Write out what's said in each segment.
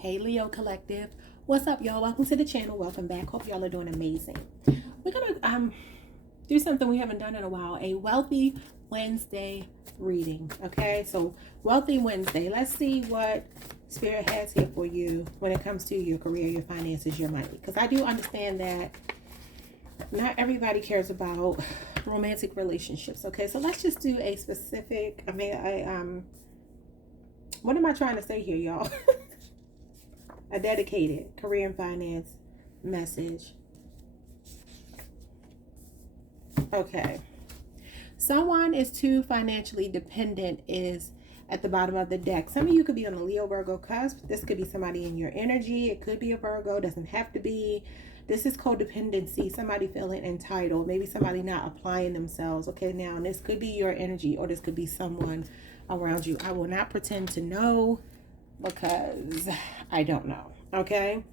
Hey Leo Collective, what's up, y'all? Welcome to the channel. Welcome back. Hope y'all are doing amazing. We're gonna do something we haven't done in a while, a Wealthy Wednesday reading. Okay, so Wealthy Wednesday. Let's see what Spirit has here for you when it comes to your career, your finances, your money. Because I do understand that not everybody cares about romantic relationships. Okay, so let's just do a specific. What am I trying to say here, y'all? A dedicated career and finance message. Okay. Someone is too financially dependent is at the bottom of the deck. Some of you could be on the Leo Virgo cusp. This could be somebody in your energy. It could be a Virgo. Doesn't have to be. This is codependency. Somebody feeling entitled. Maybe somebody not applying themselves. Okay, now this could be your energy or this could be someone around you. I will not pretend to know because I don't know. Okay,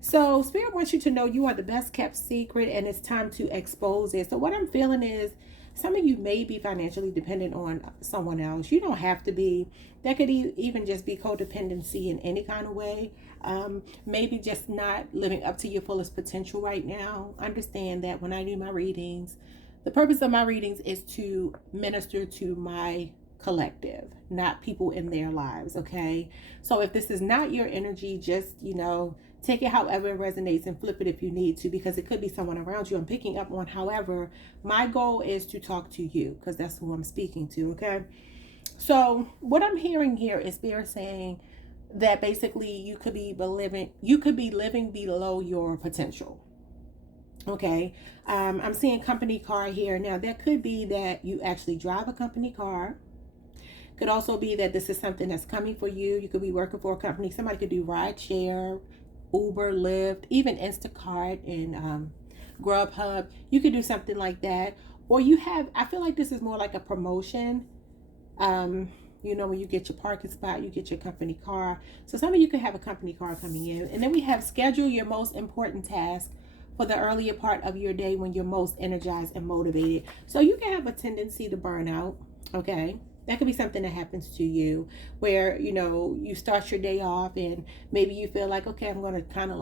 so Spirit wants you to know you are the best kept secret and it's time to expose it. So what I'm feeling is some of you may be financially dependent on someone else. You don't have to be. That could even just be codependency in any kind of way. Maybe just not living up to your fullest potential right now. Understand that when I do my readings, the purpose of my readings is to minister to my collective, not people in their lives. Okay, so if this is not your energy, just take it however it resonates and flip it if you need to, because it could be someone around you I'm picking up on. However, my goal is to talk to you because that's who I'm speaking to. Okay, so what I'm hearing here is Spirit saying that basically you could be living below your potential. Okay, I'm seeing company car here. Now that could be that you actually drive a company car. Could also be that this is something that's coming for you. You could be working for a company. Somebody could do rideshare, Uber, Lyft, even Instacart and Grubhub. You could do something like that. Or I feel like this is more like a promotion. When you get your parking spot, you get your company car. So some of you could have a company car coming in. And then we have schedule your most important task for the earlier part of your day when you're most energized and motivated. So you can have a tendency to burn out. Okay. That could be something that happens to you where, you start your day off and maybe you feel like, okay, I'm going to kind of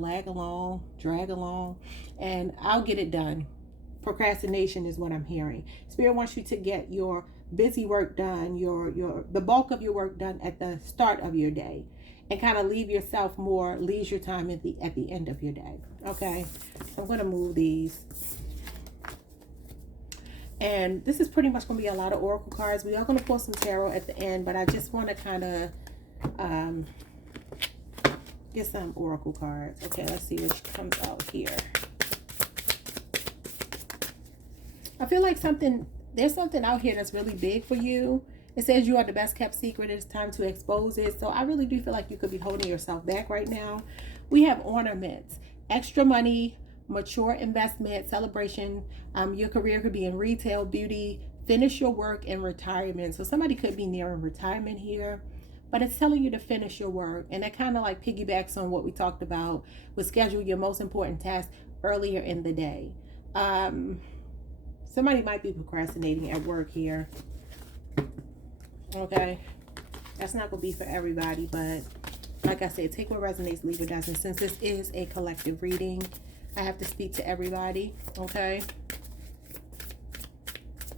lag along, drag along, and I'll get it done. Procrastination is what I'm hearing. Spirit wants you to get your busy work done, the bulk of your work done at the start of your day, and kind of leave yourself more leisure time at the end of your day. Okay, so I'm going to move these. And this is pretty much going to be a lot of oracle cards. We are going to pull some tarot at the end, but I just want to kind of get some oracle cards. Okay, let's see which comes out here. I feel like there's something out here that's really big for you. It says you are the best kept secret. It's time to expose it. So I really do feel like you could be holding yourself back right now. We have ornaments, extra money, mature investment, celebration. Your career could be in retail, beauty, finish your work, and retirement. So somebody could be nearing retirement here, but it's telling you to finish your work. And that kind of like piggybacks on what we talked about with schedule your most important task earlier in the day. Somebody might be procrastinating at work here. Okay, that's not gonna be for everybody, but like I said, take what resonates, leave what doesn't. Since this is a collective reading, I have to speak to everybody. Okay,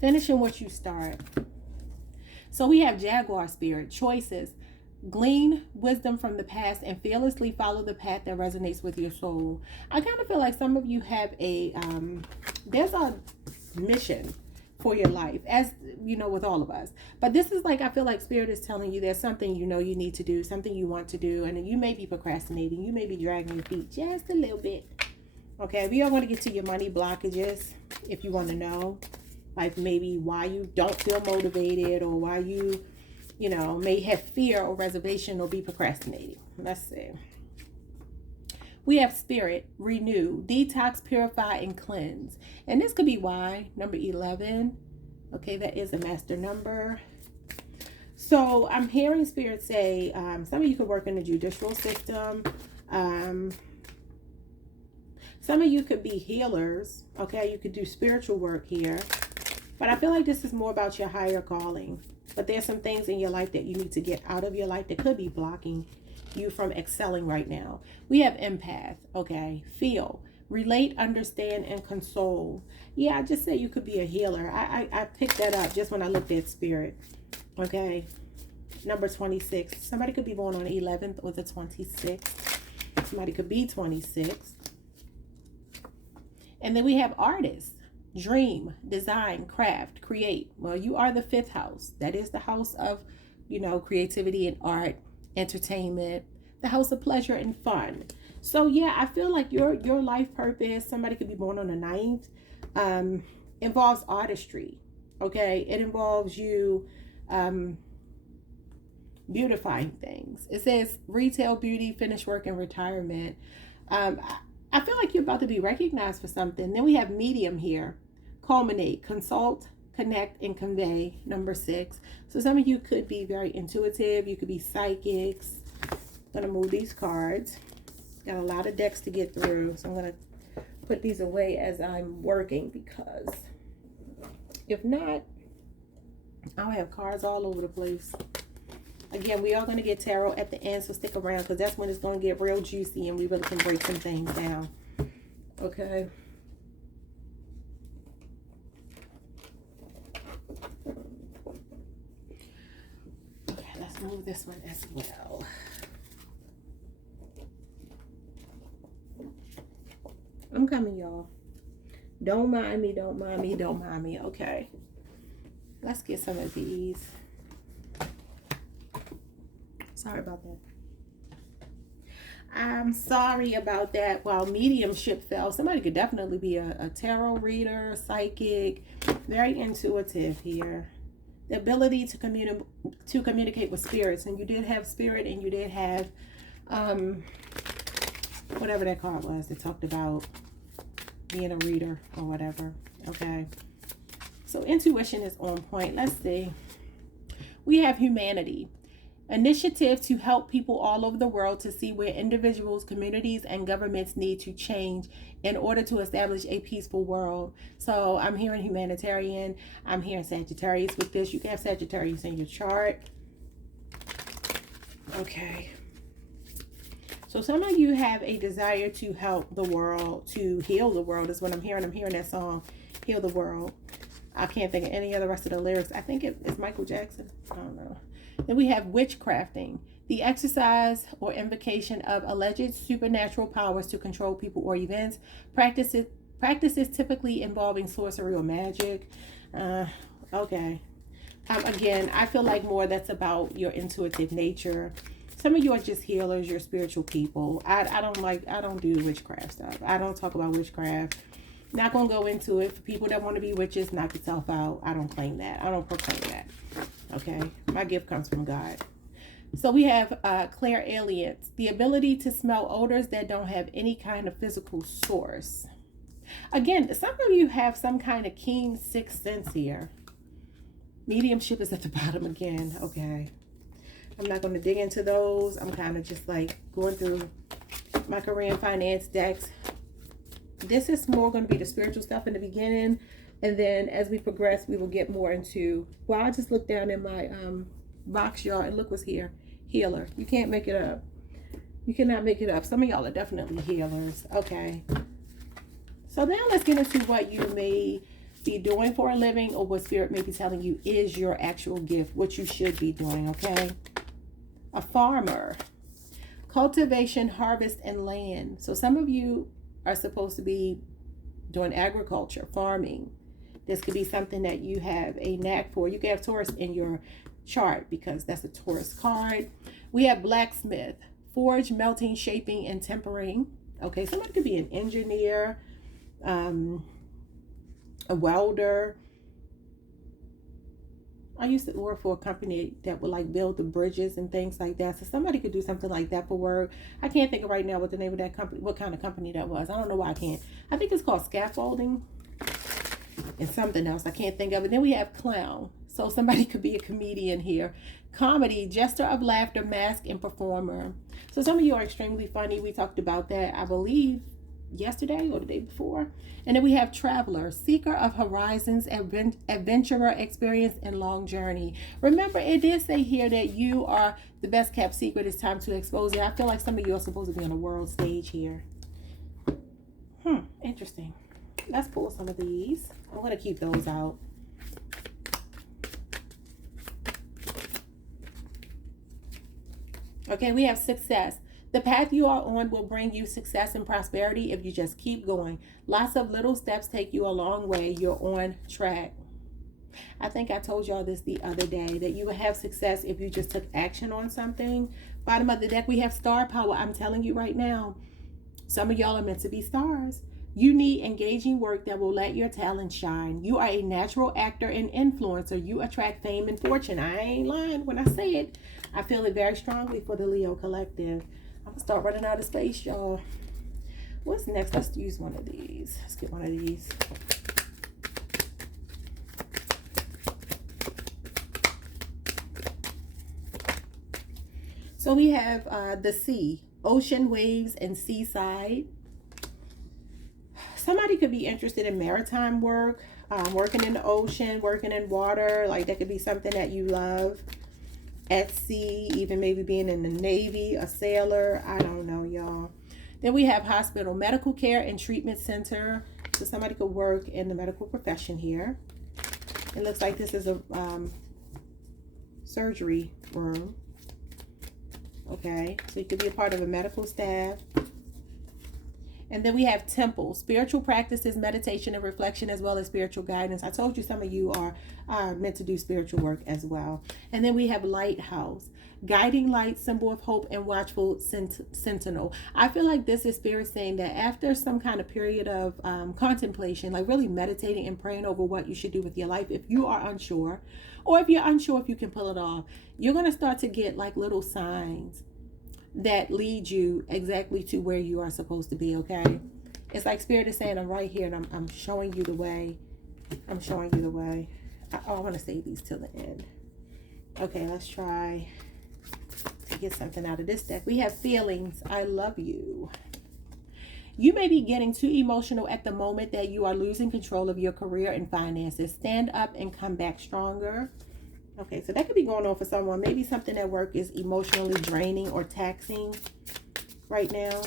finishing what you start. So we have Jaguar Spirit, choices. Glean wisdom from the past and fearlessly follow the path that resonates with your soul. I kind of feel like some of you have there's a mission for your life, as with all of us, but this is like, I feel like Spirit is telling you there's something you need to do, something you want to do, and you may be procrastinating, you may be dragging your feet just a little bit. Okay, we are going to get to your money blockages if you want to know, like maybe why you don't feel motivated or why you may have fear or reservation or be procrastinating. Let's see. We have Spirit, renew, detox, purify, and cleanse. And this could be why, number 11. Okay, that is a master number. So I'm hearing Spirit say, some of you could work in the judicial system. Some of you could be healers. Okay, you could do spiritual work here. But I feel like this is more about your higher calling. But there's some things in your life that you need to get out of your life that could be blocking you from excelling right now. We have empath, okay? Feel, relate, understand, and console. Yeah, I just said you could be a healer. I picked that up just when I looked at spirit, okay? Number 26. Somebody could be born on the 11th or the 26th. Somebody could be 26. And then we have artists. Dream, design, craft, create. Well, you are the 5th house. That is the house of, you know, creativity and art, entertainment, the house of pleasure and fun. So yeah, I feel like your life purpose, somebody could be born on the 9th, involves artistry. Okay, it involves you beautifying things. It says retail, beauty, finish work, and retirement. I feel like you're about to be recognized for something. Then we have medium here. Culminate, consult, connect, and convey. Number 6. So some of you could be very intuitive. You could be psychics. I'm going to move these cards. Got a lot of decks to get through. So I'm going to put these away as I'm working, because if not, I'll have cards all over the place. Again, we are going to get tarot at the end, so stick around, because that's when it's going to get real juicy and we really can break some things down. Okay. Okay, let's move this one as well. I'm coming, y'all. Don't mind me, don't mind me, don't mind me. Okay. Let's get some of these. Sorry about that. I'm sorry about that. While mediumship fell, somebody could definitely be a tarot reader, psychic, very intuitive here. The ability to communicate with spirits. And you did have spirit, and you did have whatever that card was that talked about being a reader or whatever. Okay. So intuition is on point. Let's see. We have humanity. Initiative to help people all over the world to see where individuals, communities, and governments need to change in order to establish a peaceful world. So I'm hearing humanitarian. I'm hearing Sagittarius with this. You can have Sagittarius in your chart. Okay. So some of you have a desire to help the world, to heal the world is what I'm hearing. I'm hearing that song, Heal the World. I can't think of any of the rest of the lyrics. I think it's Michael Jackson. I don't know. Then we have witchcrafting, the exercise or invocation of alleged supernatural powers to control people or events. Practices typically involving sorcery or magic. Okay. Again, I feel like more that's about your intuitive nature. Some of you are just healers. You're spiritual people. I don't do witchcraft stuff. I don't talk about witchcraft. Not going to go into it. For people that want to be witches, knock yourself out. I don't claim that. I don't proclaim that. Okay. My gift comes from God. So we have clairalience, the ability to smell odors that don't have any kind of physical source. Again, some of you have some kind of keen sixth sense here. Mediumship is at the bottom again. Okay. I'm not going to dig into those. I'm kind of just like going through my career and finance decks. This is more going to be the spiritual stuff in the beginning. And then as we progress, we will get more into, well, I just looked down in my box, y'all, and look what's here. Healer. You can't make it up. You cannot make it up. Some of y'all are definitely healers. Okay. So now let's get into what you may be doing for a living, or what spirit may be telling you is your actual gift, what you should be doing, okay? A farmer. Cultivation, harvest, and land. So some of you are supposed to be doing agriculture, farming. This could be something that you have a knack for. You can have Taurus in your chart because that's a Taurus card. We have blacksmith, forge, melting, shaping, and tempering. Okay, somebody could be an engineer, a welder. I used to work for a company that would like build the bridges and things like that. So somebody could do something like that for work. I can't think of right now what the name of that company, what kind of company that was. I don't know why I can't. I think it's called scaffolding and something else. I can't think of it. Then we have clown. So somebody could be a comedian here. Comedy, jester of laughter, mask, and performer. So some of you are extremely funny. We talked about that. I believe yesterday or the day before. And then we have traveler, seeker of horizons, adventurer, experience, and long journey. Remember, it did say here that you are the best kept secret. It's time to expose it. I feel like some of you are supposed to be on a world stage here. Interesting. Let's pull some of these. I'm going to keep those out. Okay, we have success. The path you are on will bring you success and prosperity if you just keep going. Lots of little steps take you a long way. You're on track. I think I told y'all this the other day, that you will have success if you just took action on something. Bottom of the deck, we have star power. I'm telling you right now, some of y'all are meant to be stars. You need engaging work that will let your talent shine. You are a natural actor and influencer. You attract fame and fortune. I ain't lying when I say it. I feel it very strongly for the Leo collective. I'm going to start running out of space, y'all. What's next? Let's use one of these. Let's get one of these. So we have the sea, ocean, waves, and seaside. Somebody could be interested in maritime work, working in the ocean, working in water. Like that could be something that you love. At sea, even maybe being in the Navy, a sailor. I don't know, y'all. Then we have hospital, medical care, and treatment center. So somebody could work in the medical profession here. It looks like this is a surgery room. Okay, so you could be a part of a medical staff. And then we have temple, spiritual practices, meditation, and reflection, as well as spiritual guidance. I told you some of you are meant to do spiritual work as well. And then we have lighthouse, guiding light, symbol of hope, and watchful sentinel. I feel like this is spirit saying that after some kind of period of contemplation, like really meditating and praying over what you should do with your life, if you are unsure, or if you're unsure if you can pull it off, you're going to start to get like little signs that lead you exactly to where you are supposed to be. Okay, it's like spirit is saying, I'm right here, and I'm showing you the way. I'm showing you the way. I want to save these till the end. Okay, let's try to get something out of this deck. We have feelings. I love you. You may be getting too emotional at the moment that you are losing control of your career and finances. Stand up and come back stronger. Okay, so that could be going on for someone. Maybe something at work is emotionally draining or taxing right now.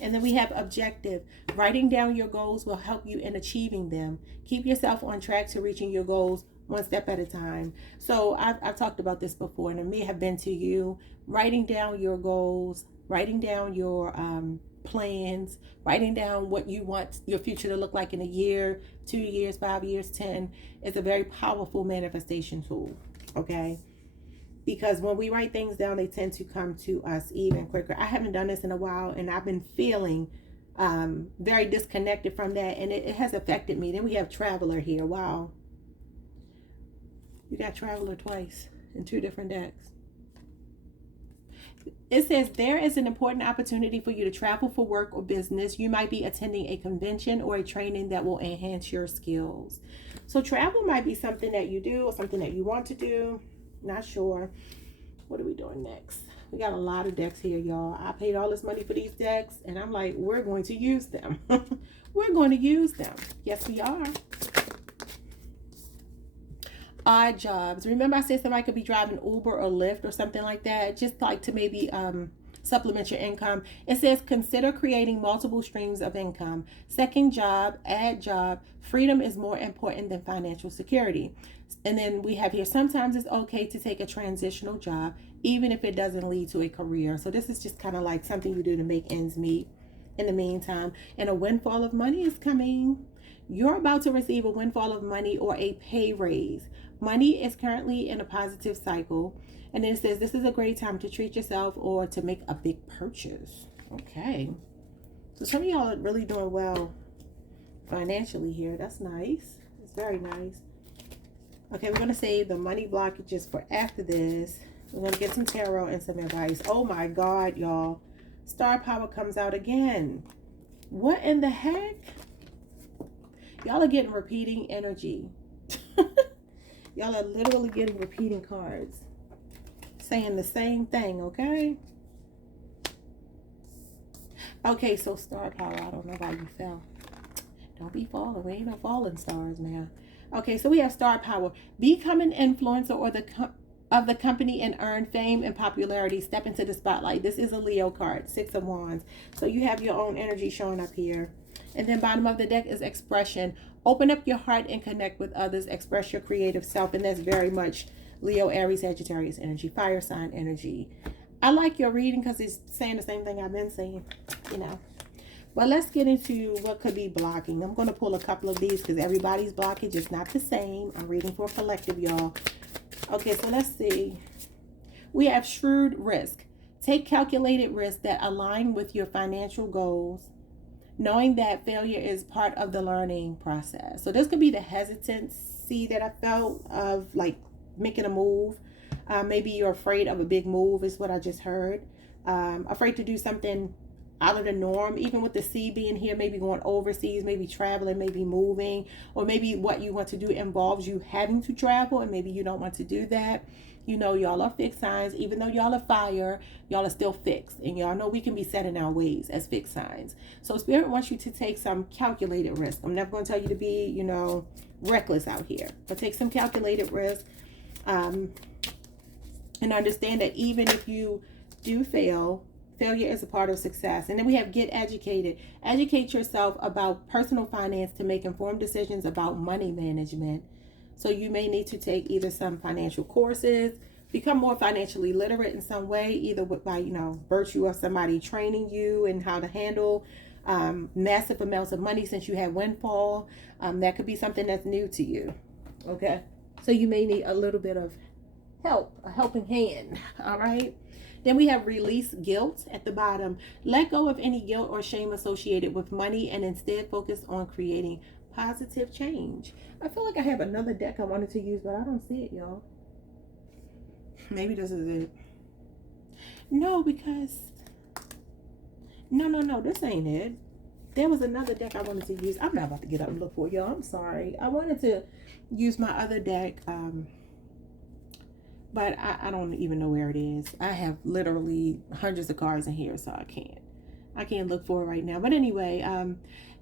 And then we have objective. Writing down your goals will help you in achieving them. Keep yourself on track to reaching your goals one step at a time. So I've talked about this before, and it may have been to you. Writing down your goals, writing down your plans, writing down what you want your future to look like in a year, 2 years, 5 years, 10 is a very powerful manifestation tool. Okay, because when we write things down, they tend to come to us even quicker. I haven't done this in a while, and I've been feeling very disconnected from that, and it has affected me. Then we have traveler here. Wow, you got traveler twice in 2 different decks. It says there is an important opportunity for you to travel for work or business. You might be attending a convention or a training that will enhance your skills. So travel might be something that you do or something that you want to do. Not sure. What are we doing next? We got a lot of decks here, y'all. I paid all this money for these decks, and I'm like, we're going to use them. We're going to use them. Yes, we are. Odd jobs. Remember I said somebody could be driving Uber or Lyft or something like that, just like to maybe supplement your income. It says consider creating multiple streams of income. Second job, add job. Freedom is more important than financial security. And then we have here, sometimes it's okay to take a transitional job, even if it doesn't lead to a career. So this is just kind of like something you do to make ends meet in the meantime. And a windfall of money is coming. You're about to receive a windfall of money or a pay raise. Money is currently in a positive cycle. And then it says this is a great time to treat yourself or to make a big purchase. Okay. So some of y'all are really doing well financially here. That's nice. It's very nice. Okay, we're going to save the money blockages for after this. We're going to get some tarot and some advice. Oh my God, y'all. Star power comes out again. What in the heck? Y'all are getting repeating energy. Y'all are literally getting repeating cards. Saying the same thing, okay? Okay, so star power. I don't know why you fell. Don't be falling. We ain't no falling stars now. Okay, so we have star power. Become an influencer or of the company and earn fame and popularity. Step into the spotlight. This is a Leo card, 6 of Wands. So you have your own energy showing up here. And then bottom of the deck is expression. Open up your heart and connect with others. Express your creative self. And that's very much Leo, Aries, Sagittarius energy, fire sign energy. I like your reading because it's saying the same thing I've been saying, you know. But let's get into what could be blocking. I'm going to pull a couple of these because everybody's blockage is not the same. I'm reading for a collective, y'all. Okay, so let's see. We have shrewd risk. Take calculated risks that align with your financial goals, knowing that failure is part of the learning process. So this could be the hesitancy that I felt of like making a move. Maybe you're afraid of a big move is what I just heard. Afraid to do something out of the norm, even with the C being here, maybe going overseas, maybe traveling, maybe moving, or maybe what you want to do involves you having to travel and maybe you don't want to do that. You know, y'all are fixed signs. Even though y'all are fire, y'all are still fixed. And y'all know we can be set in our ways as fixed signs. So Spirit wants you to take some calculated risk. I'm never going to tell you to be, you know, reckless out here. But take some calculated risk. And understand that even if you do fail, failure is a part of success. And then we have get educated. Educate yourself about personal finance to make informed decisions about money management. So you may need to take either some financial courses, become more financially literate in some way, either by, you know, virtue of somebody training you and how to handle massive amounts of money since you had windfall. That could be something that's new to you. Okay. So you may need a little bit of help, a helping hand. All right. Then we have release guilt at the bottom. Let go of any guilt or shame associated with money and instead focus on creating positive change. I feel like I have another deck I wanted to use, but I don't see it, y'all. Maybe this is it. No, because no, this ain't it. There was another deck I wanted to use. I'm not about to get up and look for it, y'all. I'm sorry. I wanted to use my other deck, but I don't even know where it is. I have literally hundreds of cards in here, so I can't look for it right now. But anyway,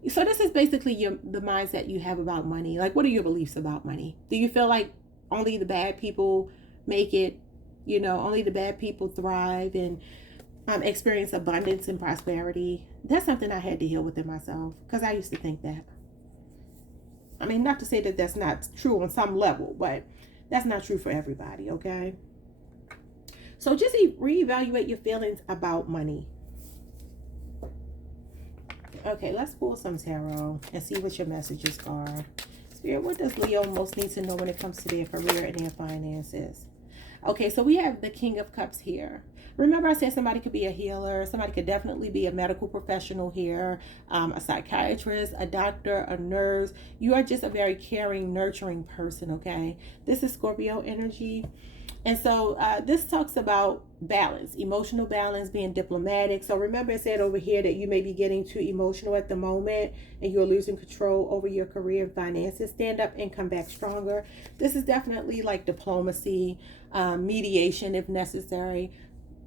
so this is basically the mindset you have about money. Like, what are your beliefs about money? Do you feel like only the bad people make it? You know, only the bad people thrive and experience abundance and prosperity? That's something I had to heal within myself because I used to think that. I mean, not to say that that's not true on some level, but that's not true for everybody, okay? So just reevaluate your feelings about money. Okay, let's pull some tarot and see what your messages are. Spirit, what does Leo most need to know when it comes to their career and their finances? Okay, so we have the King of Cups here. Remember I said somebody could be a healer. Somebody could definitely be a medical professional here, a psychiatrist, a doctor, a nurse. You are just a very caring, nurturing person, okay? This is Scorpio energy. And so this talks about balance, emotional balance, being diplomatic. So remember it said over here that you may be getting too emotional at the moment and you're losing control over your career and finances. Stand up and come back stronger. This is definitely like diplomacy, mediation if necessary.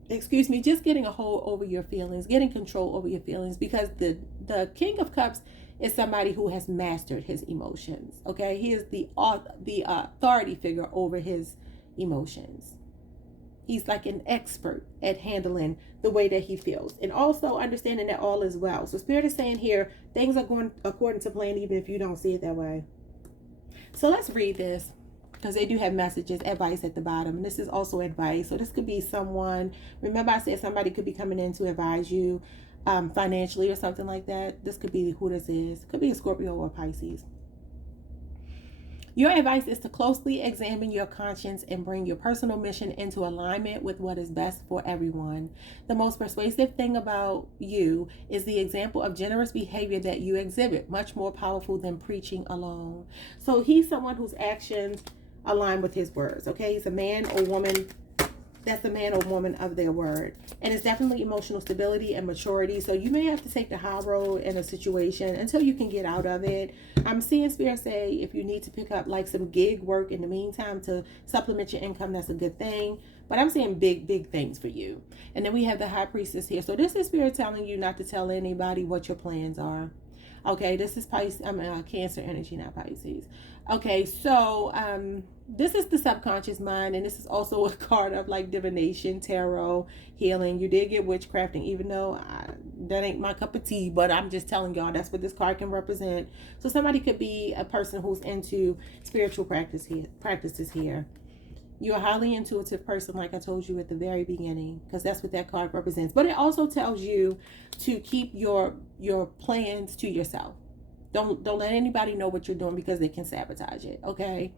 Excuse me, just getting a hold over your feelings, getting control over your feelings, because the King of Cups is somebody who has mastered his emotions, okay? He is the authority figure over his emotions. He's like an expert at handling the way that he feels and also understanding that all is well. So Spirit is saying here, things are going according to plan even if you don't see it that way. So let's read this because they do have messages, advice at the bottom. And this is also advice. So this could be someone, remember I said somebody could be coming in to advise you financially or something like that. This could be who this is. It could be a Scorpio or Pisces. Your advice is to closely examine your conscience and bring your personal mission into alignment with what is best for everyone. The most persuasive thing about you is the example of generous behavior that you exhibit, much more powerful than preaching alone. So he's someone whose actions align with his words, okay? He's a man or woman. That's a man or woman of their word. And it's definitely emotional stability and maturity. So you may have to take the high road in a situation until you can get out of it. I'm seeing Spirit say if you need to pick up like some gig work in the meantime to supplement your income, that's a good thing. but I'm seeing big things for you. And then we have the High Priestess here. So this is Spirit telling you not to tell anybody what your plans are. Okay, this is Pisces, Cancer energy, not Pisces. Okay, so this is the subconscious mind, and this is also a card of like divination, tarot, healing. You did get witchcrafting, even though that ain't my cup of tea, but I'm just telling y'all that's what this card can represent. So somebody could be a person who's into spiritual practices here. You're a highly intuitive person, like I told you at the very beginning, because that's what that card represents. But it also tells you to keep your plans to yourself. Don't let anybody know what you're doing, because they can sabotage it. Okay.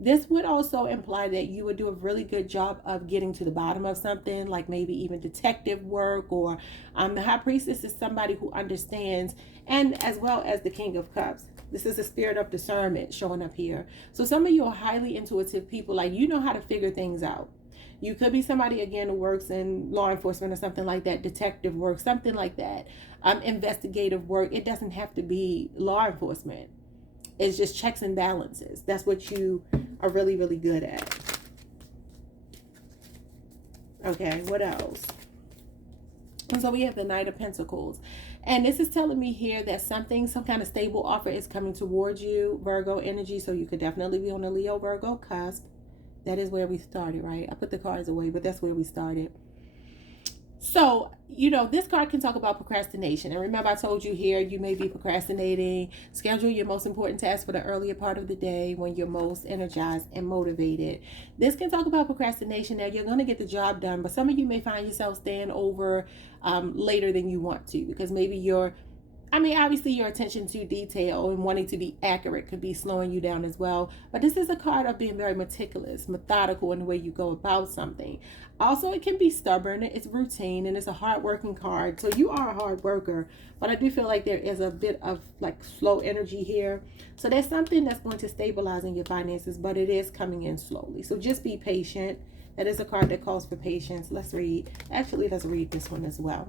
This would also imply that you would do a really good job of getting to the bottom of something, like maybe even detective work, or the High Priestess is somebody who understands, and as well as the King of Cups. This is a spirit of discernment showing up here. So some of you are highly intuitive people, like you know how to figure things out. You could be somebody, again, who works in law enforcement or something like that, detective work, something like that, investigative work. It doesn't have to be law enforcement. It's just checks and balances. That's what you are really, really good at. Okay, what else? And so we have the Knight of Pentacles. And this is telling me here that some kind of stable offer is coming towards you, Virgo energy. So you could definitely be on the Leo Virgo cusp. That is where we started, right? I put the cards away, but that's where we started. So, you know, this card can talk about procrastination. And remember, I told you here, you may be procrastinating. Schedule your most important tasks for the earlier part of the day when you're most energized and motivated. This can talk about procrastination. Now, you're going to get the job done, but some of you may find yourself staying over later than you want to, because maybe obviously your attention to detail and wanting to be accurate could be slowing you down as well. But this is a card of being very meticulous, methodical in the way you go about something. Also, it can be stubborn, it's routine, and it's a hard-working card. So you are a hard worker, but I do feel like there is a bit of like slow energy here. So there's something that's going to stabilize in your finances, but it is coming in slowly. So just be patient. That is a card that calls for patience. Let's read. Actually, let's read this one as well.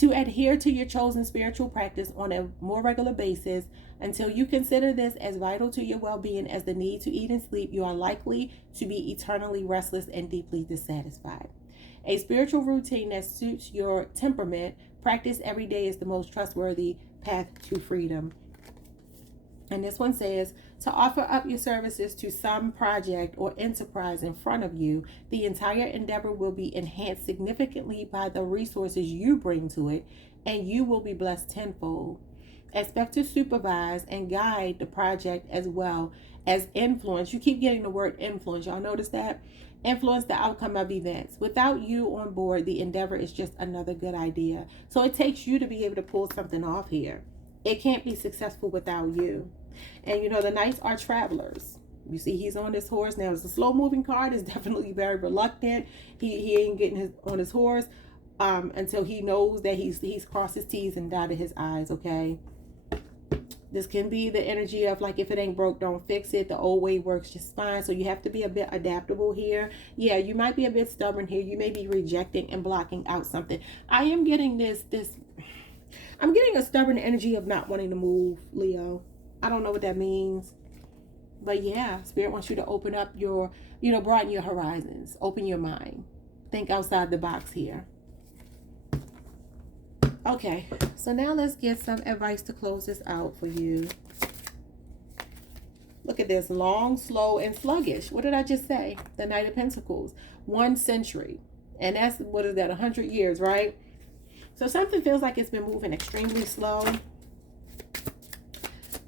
To adhere to your chosen spiritual practice on a more regular basis until you consider this as vital to your well-being as the need to eat and sleep, you are likely to be eternally restless and deeply dissatisfied. A spiritual routine that suits your temperament, practice every day, is the most trustworthy path to freedom. And this one says, to offer up your services to some project or enterprise in front of you, the entire endeavor will be enhanced significantly by the resources you bring to it, and you will be blessed tenfold. Expect to supervise and guide the project as well as influence. You keep getting the word influence. Y'all notice that? Influence the outcome of events. Without you on board, the endeavor is just another good idea. So it takes you to be able to pull something off here. It can't be successful without you. And you know, the knights are travelers. You see, he's on this horse. Now, it's a slow moving card. It's definitely very reluctant. He ain't getting on his horse until he knows that he's crossed his T's and dotted his I's, okay? This can be the energy of like, if it ain't broke, don't fix it. The old way works just fine. So you have to be a bit adaptable here. Yeah, you might be a bit stubborn here. You may be rejecting and blocking out something. I am getting I'm getting a stubborn energy of not wanting to move, Leo. I don't know what that means. But yeah, Spirit wants you to open up broaden your horizons. Open your mind. Think outside the box here. Okay, so now let's get some advice to close this out for you. Look at this. Long, slow, and sluggish. What did I just say? The Knight of Pentacles. 1 century. And that's, 100 years, right? So something feels like it's been moving extremely slow.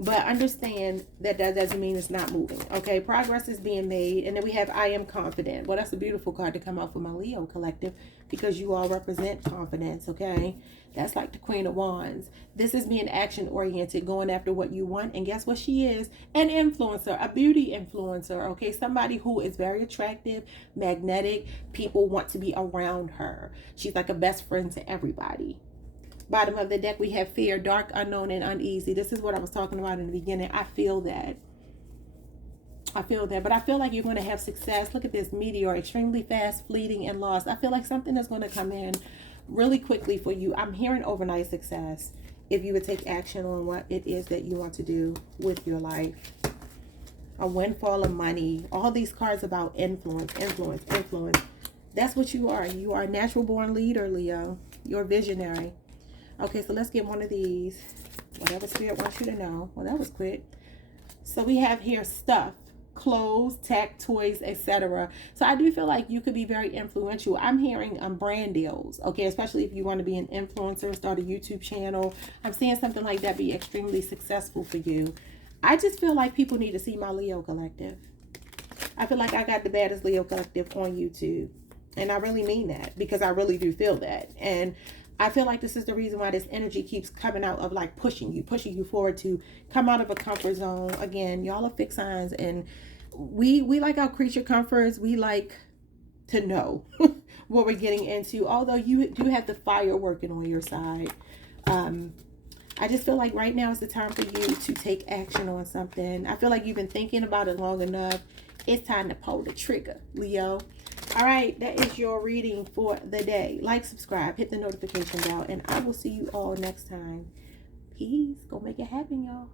But understand that doesn't mean it's not moving. Okay, progress is being made. And then we have I am confident. Well, that's a beautiful card to come out for my Leo collective, because you all represent confidence, okay? That's like the Queen of Wands. This is being action-oriented, going after what you want. And guess what she is? An influencer, a beauty influencer, okay? Somebody who is very attractive, magnetic. People want to be around her. She's like a best friend to everybody. Bottom of the deck, we have fear, dark, unknown, and uneasy. This is what I was talking about in the beginning. I feel that. But I feel like you're going to have success. Look at this meteor, extremely fast, fleeting, and lost. I feel like something is going to come in really quickly for you. I'm hearing overnight success if you would take action on what it is that you want to do with your life. A windfall of money. All these cards about influence. That's what you are. You are a natural born leader, Leo. You're a visionary. Okay, so let's get one of these. Whatever spirit wants you to know. Well, that was quick. So we have here stuff, clothes, tech, toys, etc. So I do feel like you could be very influential. I'm hearing brand deals, okay, especially if you want to be an influencer, start a YouTube channel. I'm seeing something like that be extremely successful for you. I just feel like people need to see my Leo collective. I feel like I got the baddest Leo collective on YouTube. And I really mean that, because I really do feel that. And I feel like this is the reason why this energy keeps coming out of like pushing you forward to come out of a comfort zone. Again, y'all are fixed signs, and we like our creature comforts. We like to know what we're getting into, although you do have the fire working on your side. I just feel like right now is the time for you to take action on something. I feel like you've been thinking about it long enough. It's time to pull the trigger, Leo. All right, that is your reading for the day. Like, subscribe, hit the notification bell, and I will see you all next time. Peace. Go make it happen, y'all.